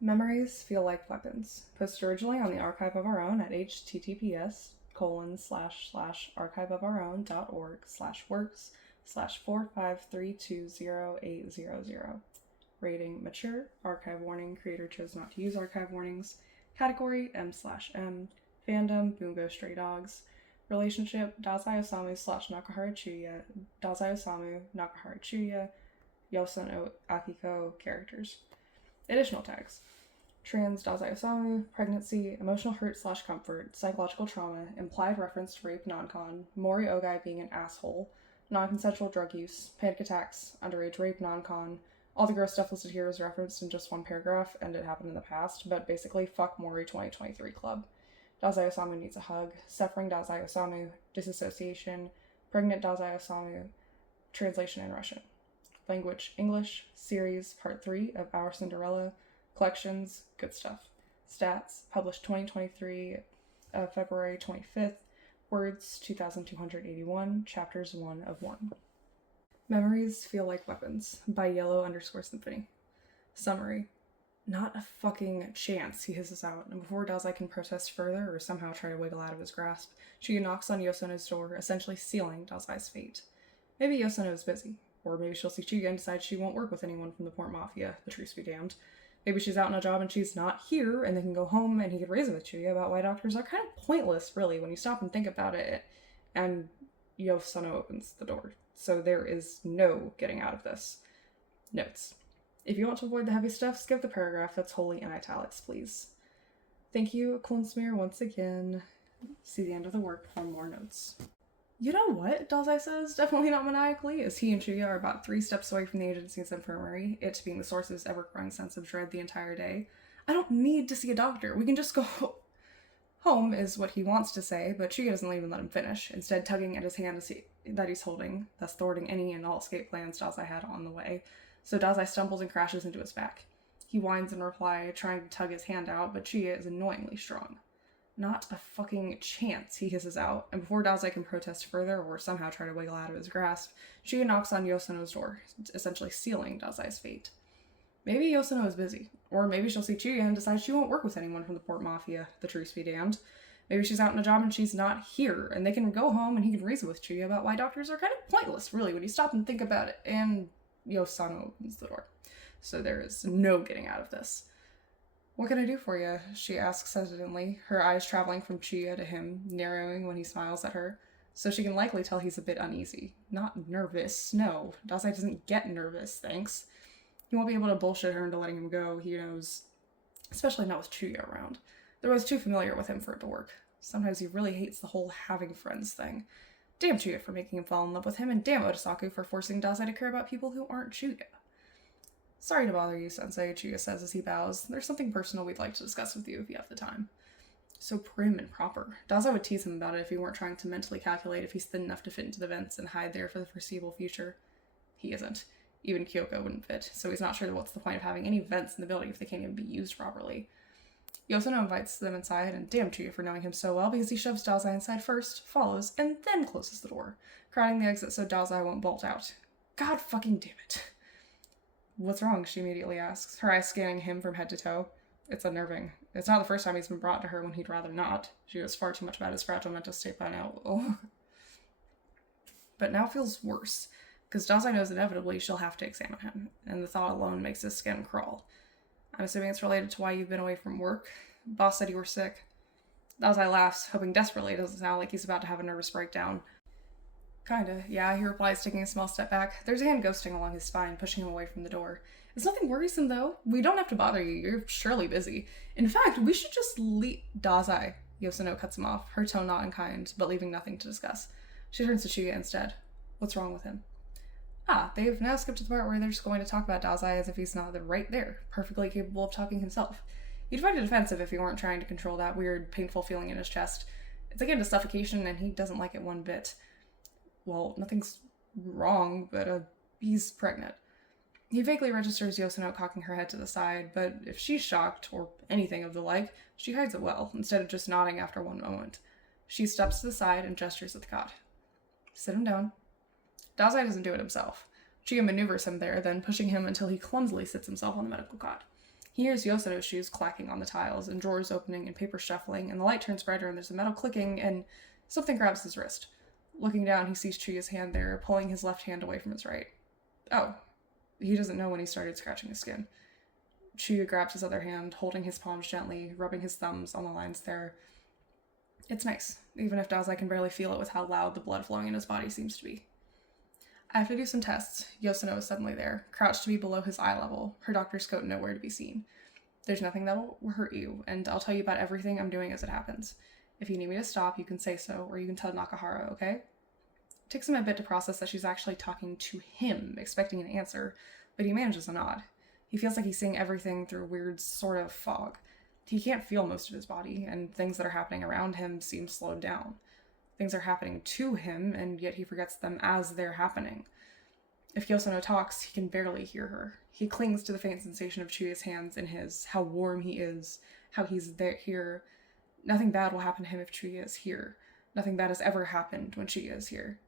Memories feel like weapons. Posted originally on the Archive of Our Own at https://archiveofourown.org/works/453208000. Rating mature. Archive warning. Creator chose not to use archive warnings. Category M/M. Fandom Bungo Stray Dogs. Relationship Dazai Osamu / Nakahara Chuya. Dazai Osamu, Nakahara Chuya, Yosono Akiko characters. Additional tags: trans Dazai Osamu, pregnancy, emotional hurt / comfort, psychological trauma, implied reference to rape non-con, Mori Ogai being an asshole, non-consensual drug use, panic attacks, underage rape non-con. All the gross stuff listed here is referenced in just one paragraph, and it happened in the past, but basically, fuck Mori 2023 Club. Dazai Osamu needs a hug, suffering Dazai Osamu, disassociation, pregnant Dazai Osamu, translation in Russian. Language English, series part 3 of Our Cinderella, collections, good stuff. Stats, published 2023, February 25th, words 2,281, chapters 1 of 1. Memories Feel Like Weapons by Yellow_Symphony. Summary. Not a fucking chance, he hisses out, and before Dazai can protest further or somehow try to wiggle out of his grasp, Chuya knocks on Yosono's door, essentially sealing Dazai's fate. Maybe Yosono is busy, or maybe she'll see Chuya and decide she won't work with anyone from the Port Mafia, the truth be damned. Maybe she's out on a job and she's not here, and they can go home and he can reason with Chuya about why doctors are kind of pointless, really, when you stop and think about it. And Yosono opens the door, so there is no getting out of this. Notes. If you want to avoid the heavy stuff, skip the paragraph that's wholly in italics, please. Thank you, Klonsmere, once again. See the end of the work for more notes. You know what, Dazai says, definitely not maniacally, as he and Chuya are about 3 steps away from the agency's infirmary, it being the source of his ever-growing sense of dread the entire day. I don't need to see a doctor, we can just go home, is what he wants to say, but Chuya doesn't even let him finish, instead tugging at his hand that he's holding, thus thwarting any and all escape plans Dazai had on the way. So Dazai stumbles and crashes into his back. He whines in reply, trying to tug his hand out, but Chuya is annoyingly strong. Not a fucking chance, he hisses out, and before Dazai can protest further or somehow try to wiggle out of his grasp, Chuya knocks on Yosono's door, essentially sealing Dazai's fate. Maybe Yosono is busy, or maybe she'll see Chuya and decide she won't work with anyone from the Port Mafia, the truth be damned. Maybe she's out on a job and she's not here, and they can go home and he can reason with Chuya about why doctors are kind of pointless, really, when you stop and think about it, and Yosono opens the door. So there is no getting out of this. What can I do for you? She asks hesitantly, her eyes traveling from Chuya to him, narrowing when he smiles at her, so she can likely tell he's a bit uneasy. Not nervous, no. Dazai doesn't get nervous, thanks. He won't be able to bullshit her into letting him go, he knows. Especially not with Chuya around. They're both too familiar with him for it to work. Sometimes he really hates the whole having friends thing. Damn Chuya for making him fall in love with him, and damn Otasaku for forcing Dazai to care about people who aren't Chuya. Sorry to bother you, Sensei, Chuya says as he bows. There's something personal we'd like to discuss with you if you have the time. So prim and proper. Dazai would tease him about it if he weren't trying to mentally calculate if he's thin enough to fit into the vents and hide there for the foreseeable future. He isn't. Even Kyoko wouldn't fit, so he's not sure what's the point of having any vents in the building if they can't even be used properly. Yosono invites them inside, and damn Chuya for knowing him so well because he shoves Dazai inside first, follows, and then closes the door, crowding the exit so Dazai won't bolt out. God fucking damn it. What's wrong? She immediately asks, her eyes scanning him from head to toe. It's unnerving. It's not the first time he's been brought to her when he'd rather not. She knows far too much about his fragile mental state by now. Oh. But now feels worse, because Dazai knows inevitably she'll have to examine him, and the thought alone makes his skin crawl. I'm assuming it's related to why you've been away from work. Boss said you were sick. Dazai laughs, hoping desperately it doesn't sound like he's about to have a nervous breakdown. Kinda, yeah, he replies, taking a small step back. There's a hand ghosting along his spine, pushing him away from the door. It's nothing worrisome, though. We don't have to bother you. You're surely busy. In fact, we should just leave... Dazai. Yosono cuts him off, her tone not unkind, but leaving nothing to discuss. She turns to Chuya instead. What's wrong with him? They've now skipped to the part where they're just going to talk about Dazai as if he's not right there, perfectly capable of talking himself. You'd find it offensive if he weren't trying to control that weird, painful feeling in his chest. It's akin to suffocation, and he doesn't like it one bit. Well, nothing's wrong, but he's pregnant. He vaguely registers Yosono cocking her head to the side, but if she's shocked, or anything of the like, she hides it well, instead of just nodding after one moment. She steps to the side and gestures at the cot. Sit him down. Dazai doesn't do it himself. Chuya maneuvers him there, then pushing him until he clumsily sits himself on the medical cot. He hears Yosono's shoes clacking on the tiles and drawers opening and paper shuffling, and the light turns brighter and there's a metal clicking and something grabs his wrist. Looking down, he sees Chuya's hand there, pulling his left hand away from his right. Oh, he doesn't know when he started scratching his skin. Chuya grabs his other hand, holding his palms gently, rubbing his thumbs on the lines there. It's nice, even if Dazai can barely feel it with how loud the blood flowing in his body seems to be. I have to do some tests. Yosono is suddenly there, crouched to be below his eye level, her doctor's coat nowhere to be seen. There's nothing that will hurt you, and I'll tell you about everything I'm doing as it happens. If you need me to stop, you can say so, or you can tell Nakahara, okay? It takes him a bit to process that she's actually talking to him, expecting an answer, but he manages a nod. He feels like he's seeing everything through a weird sort of fog. He can't feel most of his body, and things that are happening around him seem slowed down. Things are happening to him, and yet he forgets them as they're happening. If Yosono talks, he can barely hear her. He clings to the faint sensation of Chuya's hands in his, how warm he is, how he's there here. Nothing bad will happen to him if Chuya is here. Nothing bad has ever happened when Chuya is here.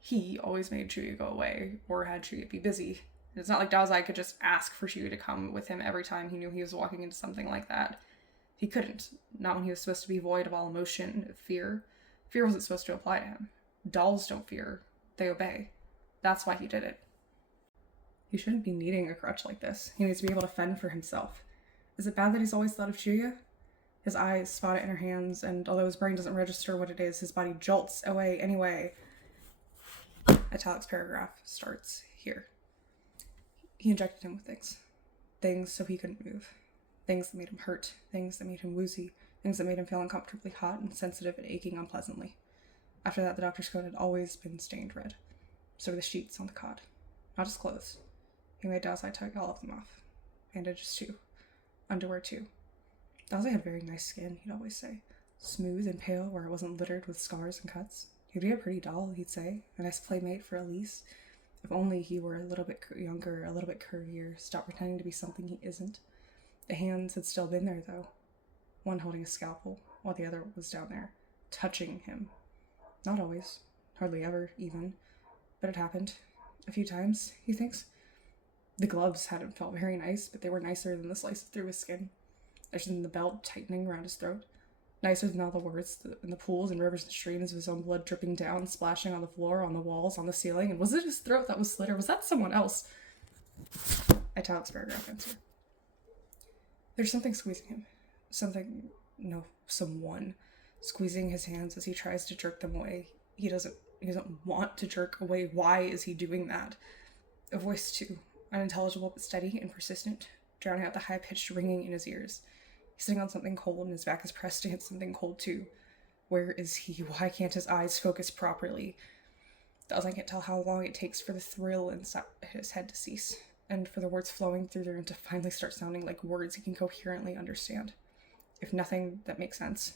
He always made Chuya go away, or had Chuya be busy. It's not like Dazai could just ask for Chuya to come with him every time he knew he was walking into something like that. He couldn't. Not when he was supposed to be void of all emotion, fear. Fear wasn't supposed to apply to him. Dolls don't fear. They obey. That's why he did it. He shouldn't be needing a crutch like this. He needs to be able to fend for himself. Is it bad that he's always thought of Chuya? His eyes spot it in her hands, and although his brain doesn't register what it is, his body jolts away anyway. Italics paragraph starts here. He injected him with things. Things so he couldn't move. Things that made him hurt. Things that made him woozy. Things that made him feel uncomfortably hot and sensitive and aching unpleasantly. After that, the doctor's coat had always been stained red. So were the sheets on the cot. Not his clothes. He made Dazai take all of them off. Bandages too. Underwear too. Dazai had very nice skin, he'd always say. Smooth and pale where it wasn't littered with scars and cuts. He'd be a pretty doll, he'd say. A nice playmate for Elise. If only he were a little bit younger, a little bit curvier, stop pretending to be something he isn't. The hands had still been there, though. One holding a scalpel, while the other was down there, touching him. Not always. Hardly ever, even. But it happened. A few times, he thinks. The gloves hadn't felt very nice, but they were nicer than the slices through his skin. Nicer than the belt tightening around his throat. Nicer than all the words in the pools and rivers and streams of his own blood dripping down, splashing on the floor, on the walls, on the ceiling. And was it his throat that was slit, or was that someone else? Italics paragraph answer. There's something squeezing him. Someone squeezing his hands as he tries to jerk them away. He doesn't want to jerk away. Why is he doing that? A voice too, unintelligible but steady and persistent, drowning out the high-pitched ringing in his ears. He's sitting on something cold and his back is pressed against something cold too. Where is he? Why can't his eyes focus properly? Dazai can't tell how long it takes for the thrill inside his head to cease, and for the words flowing through there to finally start sounding like words he can coherently understand. If nothing that makes sense.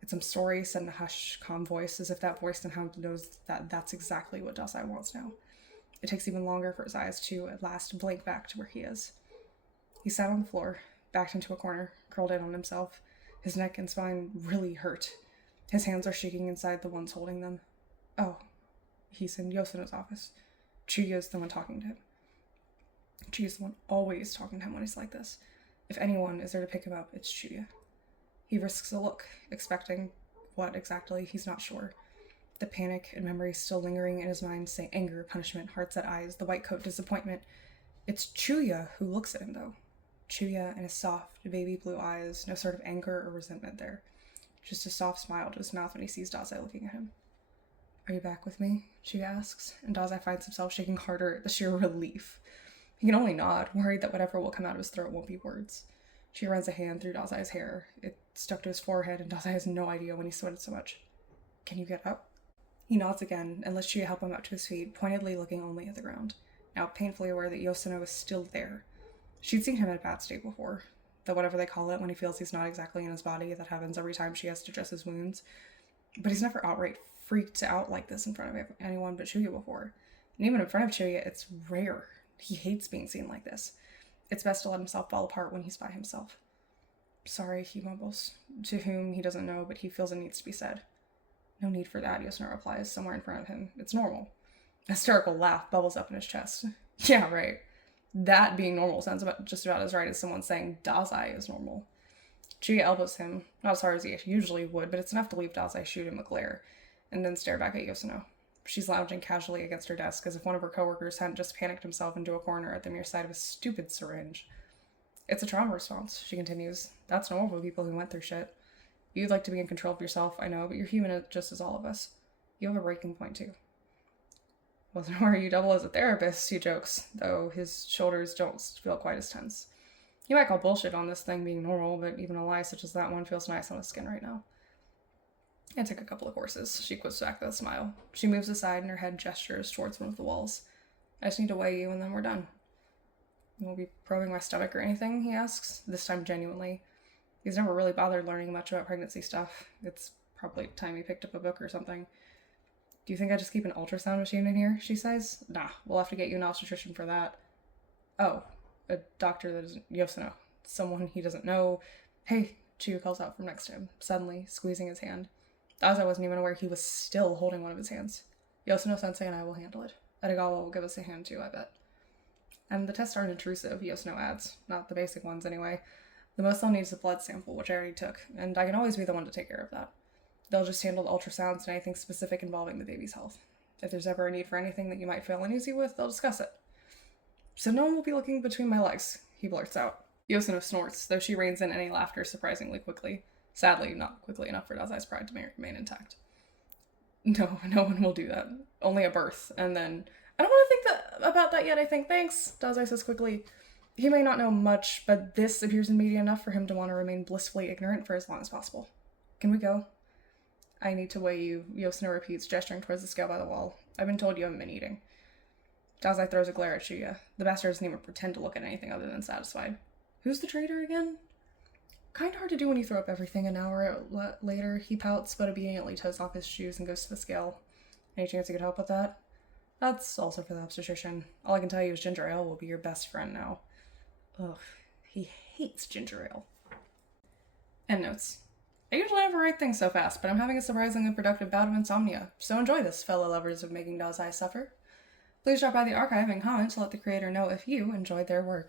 It's some story said in a hushed, calm voice, as if that voice somehow knows that that's exactly what Dazai wants now. It takes even longer for his eyes to, at last, blink back to where he is. He sat on the floor, backed into a corner, curled in on himself. His neck and spine really hurt. His hands are shaking inside the ones holding them. Oh, he's in Yosono's office. Chuya's the one talking to him. Chuya's the one always talking to him when he's like this. If anyone is there to pick him up, it's Chuya. He risks a look, expecting what exactly, he's not sure. The panic and memory still lingering in his mind say anger, punishment, heart-set eyes, the white coat, disappointment. It's Chuya who looks at him, though. Chuya and his soft, baby blue eyes, no sort of anger or resentment there. Just a soft smile to his mouth when he sees Dazai looking at him. Are you back with me? Chuya asks, and Dazai finds himself shaking harder at the sheer relief. He can only nod, worried that whatever will come out of his throat won't be words. She runs a hand through Dazai's hair. It stuck to his forehead, and Dazai has no idea when he sweated so much. Can you get up? He nods again, and lets Chuya help him up to his feet, pointedly looking only at the ground, now painfully aware that Yosono is still there. She'd seen him in a bad state before, the whatever they call it when he feels he's not exactly in his body. That happens every time she has to dress his wounds. But he's never outright freaked out like this in front of anyone but Chuya before. And even in front of Chuya, it's rare. He hates being seen like this. It's best to let himself fall apart when he's by himself. Sorry, he mumbles, to whom he doesn't know, but he feels it needs to be said. No need for that, Yosono replies, somewhere in front of him. It's normal. A hysterical laugh bubbles up in his chest. Yeah, right. That being normal sounds just about as right as someone saying Dazai is normal. Chia elbows him, not as hard as he usually would, but it's enough to leave Dazai shoot him a glare, and then stare back at Yosuno. She's lounging casually against her desk as if one of her coworkers hadn't just panicked himself into a corner at the mere sight of a stupid syringe. It's a trauma response, she continues. That's normal for people who went through shit. You'd like to be in control of yourself, I know, but you're human just as all of us. You have a breaking point, too. Well, then why are you double as a therapist, he jokes, though his shoulders don't feel quite as tense. You might call bullshit on this thing being normal, but even a lie such as that one feels nice on his skin right now. It took a couple of courses, she quips back with a smile. She moves aside and her head gestures towards one of the walls. I just need to weigh you and then we're done. You won't be probing my stomach or anything, he asks, this time genuinely. He's never really bothered learning much about pregnancy stuff. It's probably time he picked up a book or something. Do you think I just keep an ultrasound machine in here? She says. Nah, we'll have to get you an obstetrician for that. Oh, a doctor that isn't Yosuno. Someone he doesn't know. Hey, Chiyu calls out from next to him, suddenly squeezing his hand. As I wasn't even aware he was still holding one of his hands. Yosuno-sensei and I will handle it. Edogawa will give us a hand too, I bet. And the tests aren't intrusive, Yosuno adds. Not the basic ones, anyway. The most they'll need is a blood sample, which I already took, and I can always be the one to take care of that. They'll just handle the ultrasounds and anything specific involving the baby's health. If there's ever a need for anything that you might feel uneasy with, they'll discuss it. So no one will be looking between my legs, he blurts out. Yosuno snorts, though she reins in any laughter surprisingly quickly. Sadly, not quickly enough for Dazai's pride to remain intact. No, no one will do that. Only a birth, and then... I don't want to think about that yet, I think. Thanks, Dazai says quickly. He may not know much, but this appears in media enough for him to want to remain blissfully ignorant for as long as possible. Can we go? I need to weigh you, Yosuno repeats, gesturing towards the scale by the wall. I've been told you haven't been eating. Dazai throws a glare at Shuya. The bastard doesn't even pretend to look at anything other than satisfied. Who's the traitor again? Kinda hard to do when you throw up everything an hour later, he pouts, but obediently toes off his shoes and goes to the scale. Any chance you could help with that? That's also for the obstetrician. All I can tell you is ginger ale will be your best friend now. Ugh, he hates ginger ale. Endnotes. I usually never write things so fast, but I'm having a surprisingly productive bout of insomnia, so enjoy this, fellow lovers of making Dazai suffer. Please drop by the archive and comment to let the creator know if you enjoyed their work.